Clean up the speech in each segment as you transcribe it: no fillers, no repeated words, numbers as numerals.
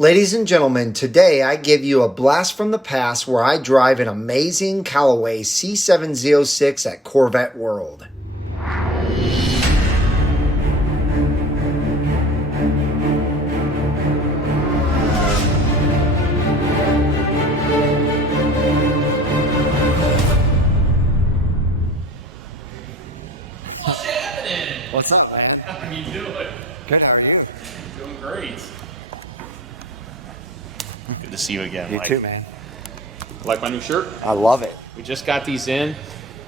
Ladies and gentlemen, today I give you a blast from the past where I drive an amazing Callaway C7 Z06 at Corvette World. What's happening? What's up, man? How you doing? Good, how are you? Doing great. Good to see you again, You Mike. too, man. Like my new shirt? I love it. We just got these in,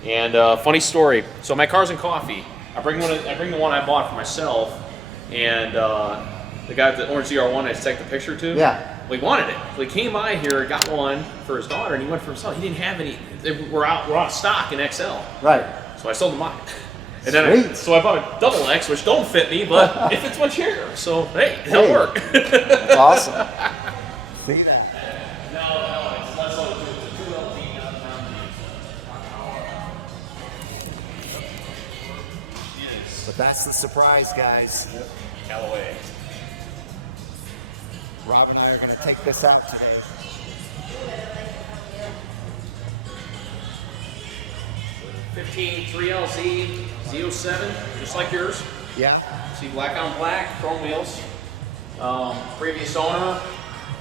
and funny story. So my Cars and Coffee, I bring the one I bought for myself, and the guy with the orange ZR1 I take the picture to. Yeah. Well, he wanted it. So he came by here, got one for his daughter, and he went for himself. He didn't have any. We're out of stock in XL. Right. So I sold him mine. And then I bought a double X, which don't fit me, but it fits my chair. So hey, it'll work. That's awesome. See that? No, it's less like it's a 2LT, not Yes. But that's the surprise, guys. Yep. Callaway. Rob and I are going to take this out today. '15 3LZ Z07, just like yours. Yeah. See, black on black, chrome wheels. Previous owner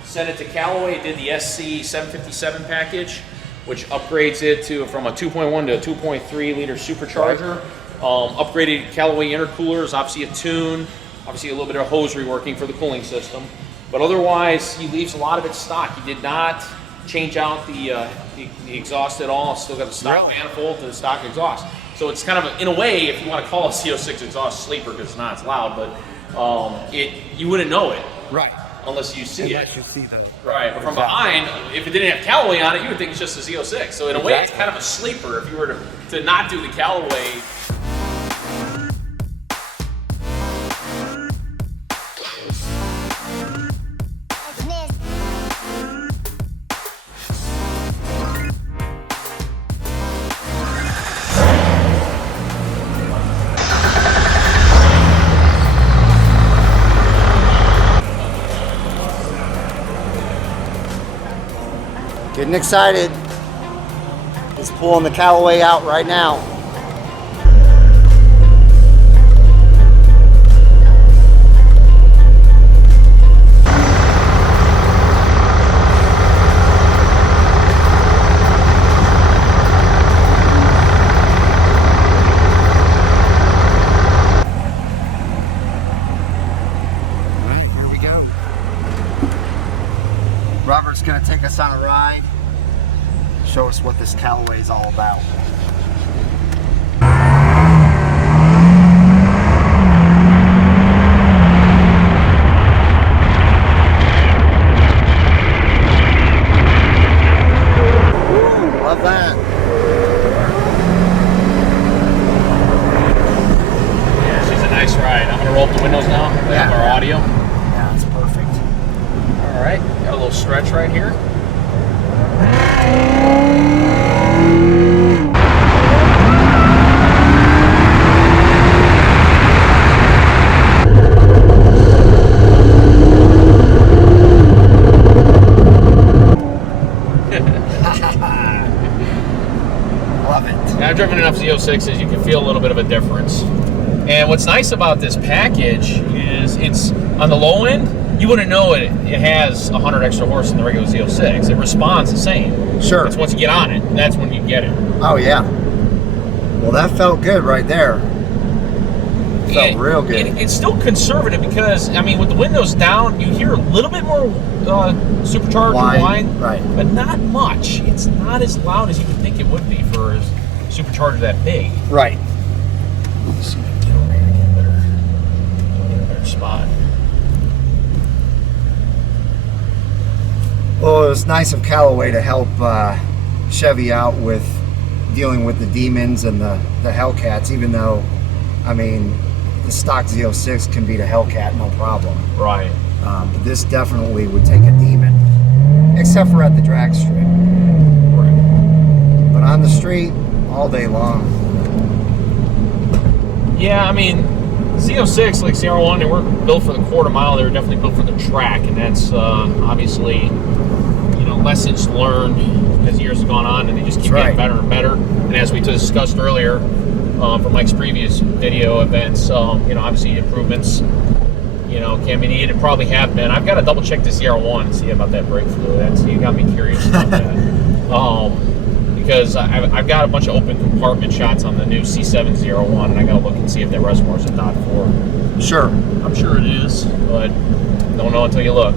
sent it to Callaway, did the SC 757 package, which upgrades it from a 2.1 to a 2.3 liter supercharger. Upgraded Callaway intercoolers, obviously a tune, obviously a little bit of hose reworking for the cooling system. But otherwise, he leaves a lot of it stock. He did not change out the exhaust at all. Still got the stock manifold and the stock exhaust. So it's kind of, in a way, if you want to call a Z06 exhaust sleeper, because it's not, it's loud, but you wouldn't know it. Right. Unless you see it. Unless you see the... Right, but from behind, if it didn't have Callaway on it, you would think it's just a Z06. So in a way, it's kind of a sleeper if you were to not do the Callaway. Getting excited. He's pulling the Callaway out right now. All right, here we go. Robert's gonna take us on a ride, show us what this Callaway is all about. Ooh, love that. Yeah, she's a nice ride. I'm gonna roll up the windows now. We have our audio. Yeah, it's perfect. All right, got a little stretch right here. Love it. Now, I've driven enough Z06s, you can feel a little bit of a difference. And what's nice about this package is it's on the low end. You wouldn't know it has 100 extra horse in the regular Z06. It responds the same. Sure. It's once you get on it, that's when you get it. Oh yeah. Well, that felt good right there. Felt real good. It's still conservative because, I mean, with the windows down, you hear a little bit more supercharged whine, right? But not much. It's not as loud as you would think it would be for a supercharger that big. Right. Let's see if I can get over here and get a better spot. Well, it was nice of Callaway to help Chevy out with dealing with the demons and the Hellcats, even though, I mean, the stock Z06 can beat a Hellcat, no problem. Right. But this definitely would take a demon, except for at the drag strip. Right. But on the street, all day long. Yeah, I mean, Z06, like CR1, they weren't built for the quarter mile. They were definitely built for the track, and that's obviously, you know, lessons learned as years have gone on, and they just keep getting better and better. And as we discussed earlier from Mike's previous video events, you know, obviously improvements, you know, can be needed and probably have been. I've got to double check the CR1 and see about that brake fluid. You got me curious about that. Because I've got a bunch of open compartment shots on the new C7 Z06, and I got to look and see if that reservoir is a .4. Sure. I'm sure it is, but don't know until you look.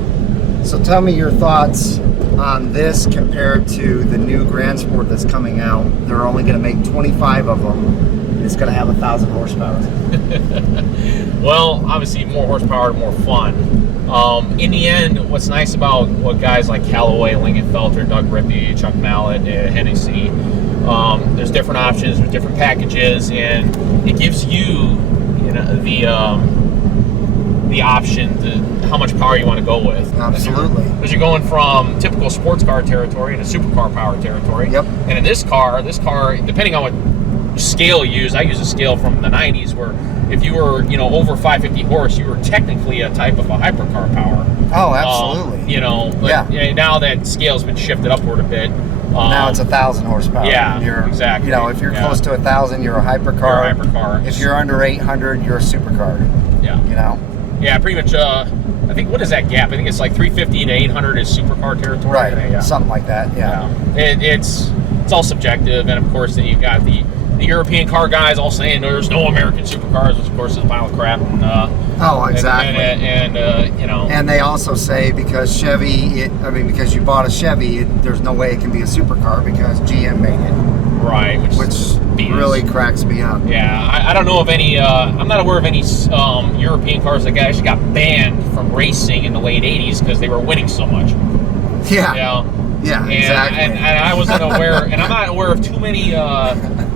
So tell me your thoughts on this compared to the new Grand Sport that's coming out. They're only going to make 25 of them, and it's going to have 1,000 horsepower. Well, obviously more horsepower, more fun. In the end, what's nice about what guys like Callaway, Lingenfelter, Doug Rippey, Chuck Mallett, Hennessy, there's different options, there's different packages, and it gives you, you know, the option to how much power you want to go with. Absolutely. Because you're going from typical sports car territory into supercar power territory. Yep. And in this car, depending on what scale you use, I use a scale from the 90s where if you were, you know, over 550 horse, you were technically a type of a hypercar power. Oh, absolutely. You know, but now that scale's been shifted upward a bit. Now it's 1,000 horsepower. Yeah, exactly. You know, if you're close to 1,000, you're a hypercar. You're a hypercar. If you're under 800, you're a supercar. Yeah. You know? Yeah, pretty much. I think, what is that gap? I think it's like 350 to 800 is supercar territory. Right. Yeah. Something like that. Yeah. It's all subjective, and of course, then you've got the European car guys all saying there's no American supercars, which of course is a pile of crap. And, oh, exactly. And you know. And they also say because Chevy, because you bought a Chevy, there's no way it can be a supercar because GM made it. Right. Which really cracks me up. Yeah, I don't know of any. I'm not aware of any European cars that actually got banned from racing in the late '80s because they were winning so much. Yeah. You know? Yeah. Exactly. And I wasn't aware, and I'm not aware of too many.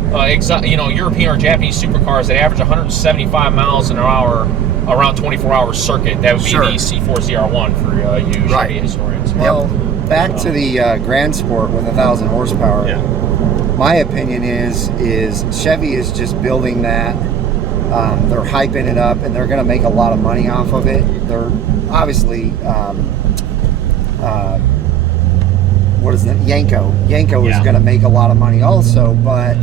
European or Japanese supercars that average 175 miles an hour around 24-hour circuit. That would be the C4 ZR1 for you Chevy historians. Well, back to the Grand Sport with 1,000 horsepower. Yeah. My opinion is Chevy is just building that. They're hyping it up, and they're going to make a lot of money off of it. They're obviously, what is that? Yanko is going to make a lot of money also, but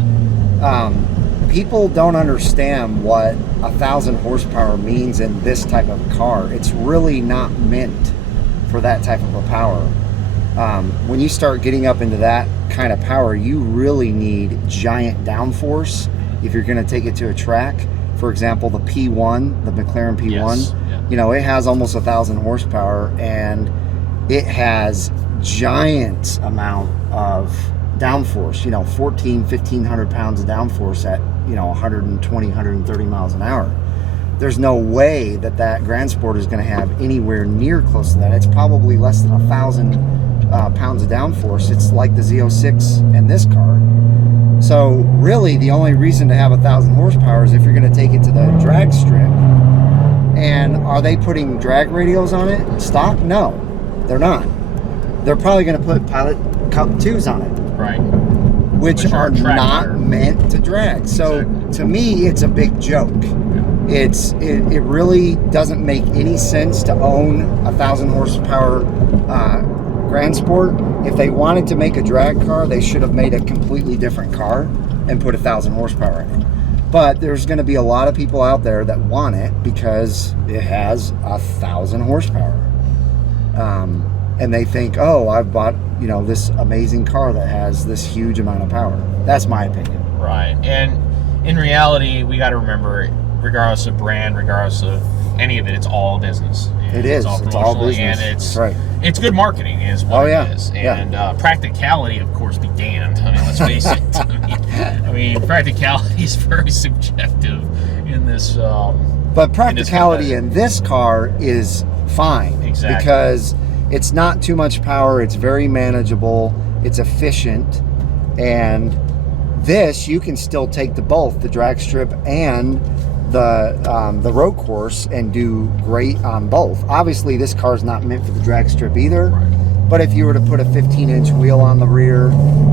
people don't understand what 1,000 horsepower means in this type of car. It's really not meant for that type of a power. When you start getting up into that kind of power, you really need giant downforce if you're going to take it to a track. For example, the P1, the McLaren P1, Yes. you know, it has almost 1,000 horsepower, and it has giant amount of downforce, you know, 1,500 pounds of downforce at, you know, 120, 130 miles an hour. There's no way that Grand Sport is going to have anywhere near close to that. It's probably less than 1,000 pounds of downforce. It's like the Z06 and this car. So really the only reason to have 1,000 horsepower is if you're going to take it to the drag strip. And are they putting drag radials on it stock? No, they're not. They're probably going to put Pilot Cup 2s on it. Right. Which are not meant to drag. So to me, it's a big joke. It really doesn't make any sense to own 1,000 horsepower Grand Sport. If they wanted to make a drag car, they should have made a completely different car and put 1,000 horsepower in it. But there's going to be a lot of people out there that want it because it has 1,000 horsepower. And they think, oh, I've bought, you know, this amazing car that has this huge amount of power. That's my opinion. Right. And in reality, we got to remember, regardless of brand, regardless of any of it, it's all business. It is. It's all business. And it's good marketing is what it is. And practicality, of course, be damned. I mean, let's face it. I mean, practicality is very subjective in this. But practicality in this car is fine. Exactly. Because it's not too much power. It's very manageable. It's efficient. And this, you can still take both the drag strip and the road course and do great on both. Obviously, this car is not meant for the drag strip either. Right. But if you were to put a 15-inch wheel on the rear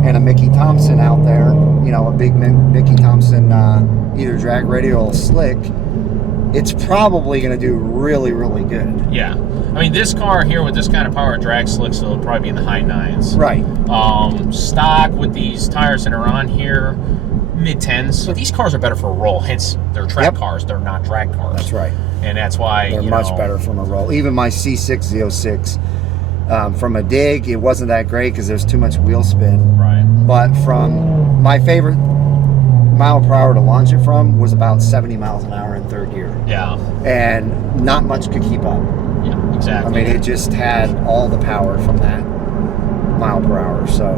and a Mickey Thompson out there, you know, a big Mickey Thompson either drag radial or slick, it's probably going to do really, really good. Yeah. I mean, this car here with this kind of power drag slicks, it'll probably be in the high 9s. Right. Stock with these tires that are on here, mid-10s. So these cars are better for a roll. Hence, they're track cars. They're not drag cars. That's right. And that's why they're much better from a roll. Even my C6 Z06, from a dig, it wasn't that great because there's too much wheel spin. Right. But from my favorite mile per hour to launch it from was about 70 miles an hour in third gear. Yeah. And not much could keep up. Yeah, exactly. I mean, it just had all the power from that mile per hour. So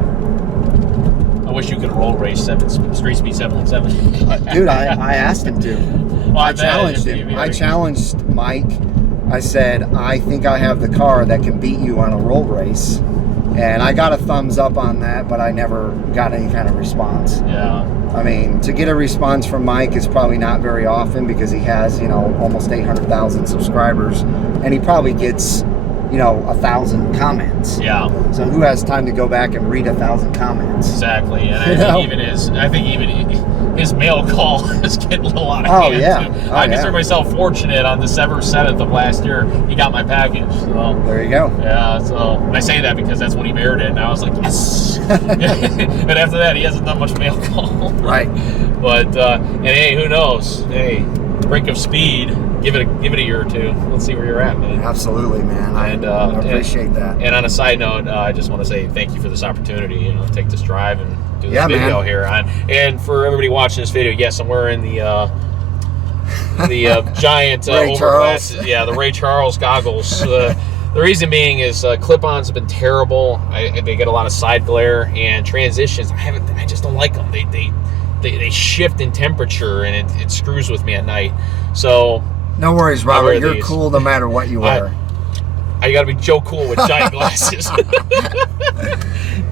I wish you could roll race street speed 717. Dude, I asked him to. Well, I challenged him. I challenged Mike. I said, I think I have the car that can beat you on a roll race. And I got a thumbs up on that, but I never got any kind of response. Yeah. I mean, to get a response from Mike is probably not very often because he has, almost 800,000 subscribers. And he probably gets, 1,000 comments. Yeah. So who has time to go back and read 1,000 comments? Exactly. And I think even his mail call is getting a little out of hand. Yeah. I consider myself fortunate. On December 7th of last year, he got my package. So there you go. Yeah. So I say that because that's when he mirrored it, and I was like, yes. But after that, he hasn't done much mail call. Right. But and hey, who knows? Hey, brink of speed. Give it a year or two. Let's see where you're at, man. Absolutely, man. I appreciate that. And on a side note, I just want to say thank you for this opportunity. Take this drive and do this video, man. Here. And for everybody watching this video, yes, I'm wearing the giant overglasses. Yeah, the Ray Charles goggles. The reason being is clip-ons have been terrible. They get a lot of side glare, and transitions. I just don't like them. They shift in temperature, and it screws with me at night. So. No worries, Robert. You're cool no matter what you wear. I got to be Joe Cool with giant glasses.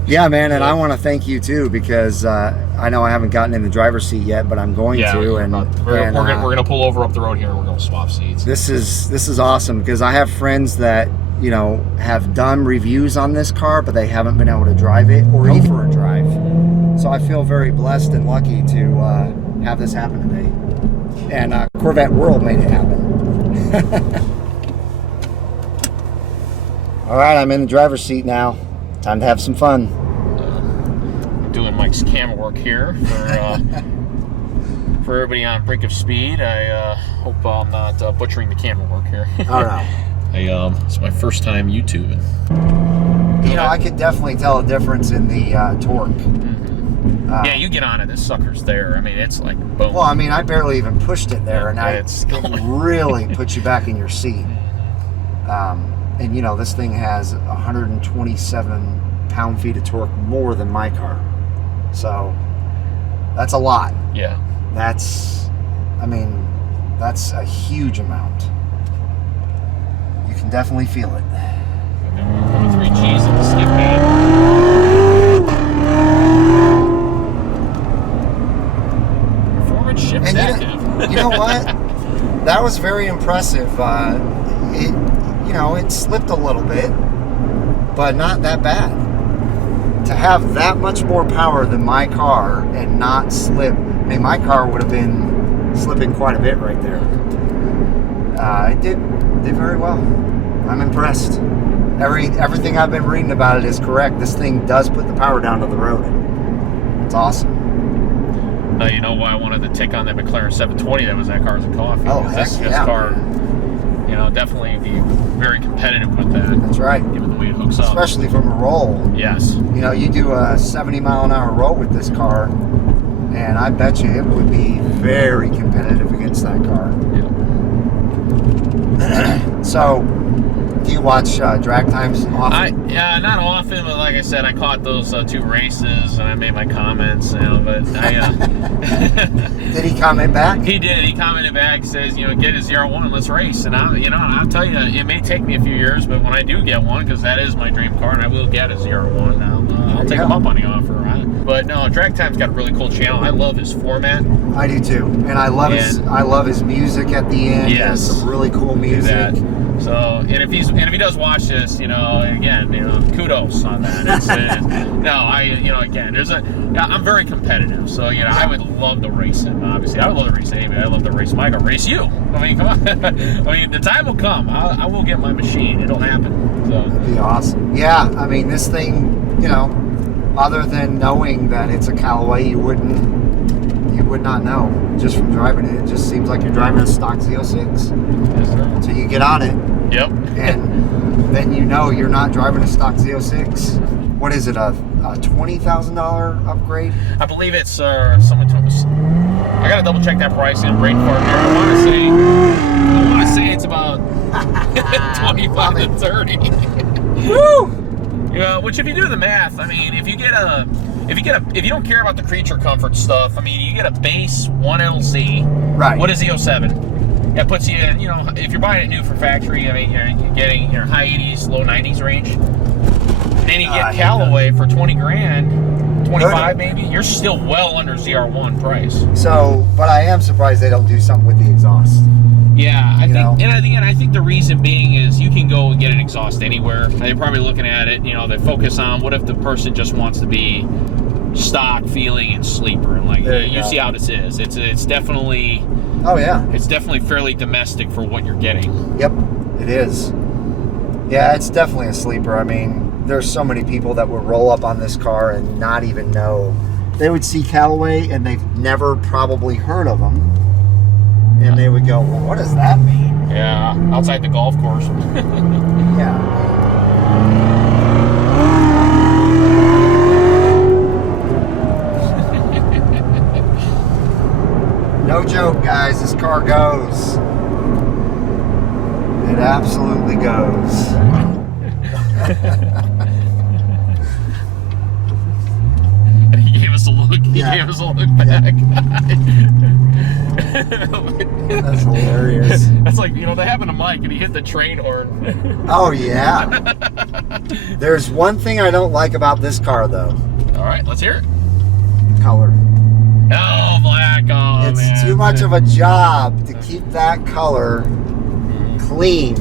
Yeah, man, and I want to thank you too because I know I haven't gotten in the driver's seat yet, but I'm going to. And we're gonna pull over up the road here, and we're gonna swap seats. This is awesome because I have friends that have done reviews on this car, but they haven't been able to drive it or even for a drive. So I feel very blessed and lucky to have this happen today. And Corvette World made it happen. All right, I'm in the driver's seat now. Time to have some fun. Doing Mike's camera work here for everybody on Brink of Speed. I hope I'm not butchering the camera work here. Oh, no. It's my first time YouTubing. I could definitely tell a difference in the torque. Yeah, you get on it, this sucker's there. I mean, it's like boom. Well, I mean, I barely even pushed it there, and it really puts you back in your seat. And this thing has 127 pound-feet of torque more than my car. So that's a lot. Yeah. That's a huge amount. You can definitely feel it. 3 G's in the skip pad. And you know what? That was very impressive. It slipped a little bit, but not that bad. To have that much more power than my car and not slip, my car would have been slipping quite a bit right there. It did very well. I'm impressed. Everything I've been reading about it is correct. This thing does put the power down to the road. It's awesome. You know why I wanted to take on that McLaren 720 that was that Cars and Coffee. Oh, this car, definitely be very competitive with that. That's right. Given the way it hooks up. Especially from a roll. Yes. You do a 70 mile an hour roll with this car, and I bet you it would be very competitive against that car. Yeah. So, do you watch drag times often? Not often, but like I said, I caught those 2 races and I made my comments. But Did he comment back? He did. He commented back, says, get a 01 and let's race. And I'll tell you, it may take me a few years, but when I do get one, because that is my dream car, and I will get a 01, I'll take him up on the offer. But no, Drag Time's got a really cool channel. I love his format. I do too, and I love his music at the end. Yes, some really cool music. So, and if he does watch this, you know, again, you know, kudos on that. Again, I'm very competitive, so you know, I would love to race him. Obviously, I would love to race Amy. I love to race Mike. I'll race you. I mean, come on. I mean, the time will come. I will get my machine. It'll happen. So that'd be awesome. Yeah, I mean, this thing, you know, other than knowing that it's a Callaway, you would not know just from driving it. It just seems like you're driving a stock Z06. yes, sir. So you get on it, Yep. and then you know you're not driving a stock Z06. What is it, a $20,000 upgrade? I believe it's someone told us. I gotta double check that price in brain fart here. I want to say it's about 25 to 30. Woo! Yeah, which if you do the math, I mean, if you don't care about the creature comfort stuff, I mean, you get a base 1LZ. Right. What is Z07? That puts you in, you know, if you're buying it new for factory, I mean, you're getting your high 80s, low 90s range. And then you get Callaway for 20 grand, 25 maybe. You're still well under ZR1 price. So, but I am surprised they don't do something with the exhaust. Yeah, I think the reason being is you can go and get an exhaust anywhere. They're probably looking at it, you know, they focus on what if the person just wants to be stock feeling and sleeper, and like you see how this is. It's definitely. Oh yeah. It's definitely fairly domestic for what you're getting. Yep, it is. Yeah, it's definitely a sleeper. I mean, there's so many people that would roll up on this car and not even know. They would see Callaway and they've never probably heard of them. And they would go, well, what does that mean? Yeah, outside the golf course. Yeah. No joke, guys. This car goes. It absolutely goes. He gave us a look. He gave us a look back. That's hilarious. That's like, you know, that happened to Mike and he hit the train horn. Oh, yeah. There's one thing I don't like about this car, though. All right, let's hear it. Color. Oh, black. Oh, It's man. too much of a job to keep that color clean.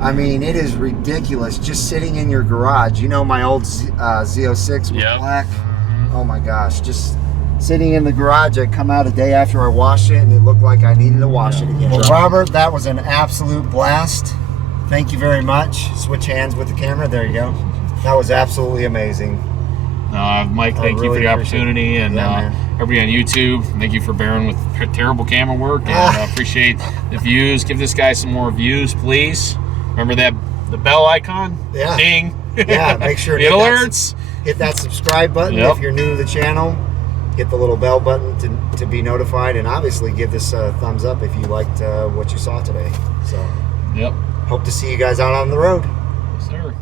I mean, it is ridiculous just sitting in your garage. You know my old Z06 with black? Oh my gosh, just sitting in the garage. I come out a day after I wash it and it looked like I needed to wash it again. Well, Robert, that was an absolute blast. Thank you very much. Switch hands with the camera. There you go. That was absolutely amazing. Mike, thank you for the opportunity, and everybody on YouTube, thank you for bearing with terrible camera work, and appreciate the views. Give this guy some more views, please. Remember the bell icon? Yeah. Ding. Yeah, make sure to hit alerts. Hit that subscribe button if you're new to the channel. Hit the little bell button to be notified, and obviously give this a thumbs up if you liked what you saw today. So, hope to see you guys out on the road. Yes, sir.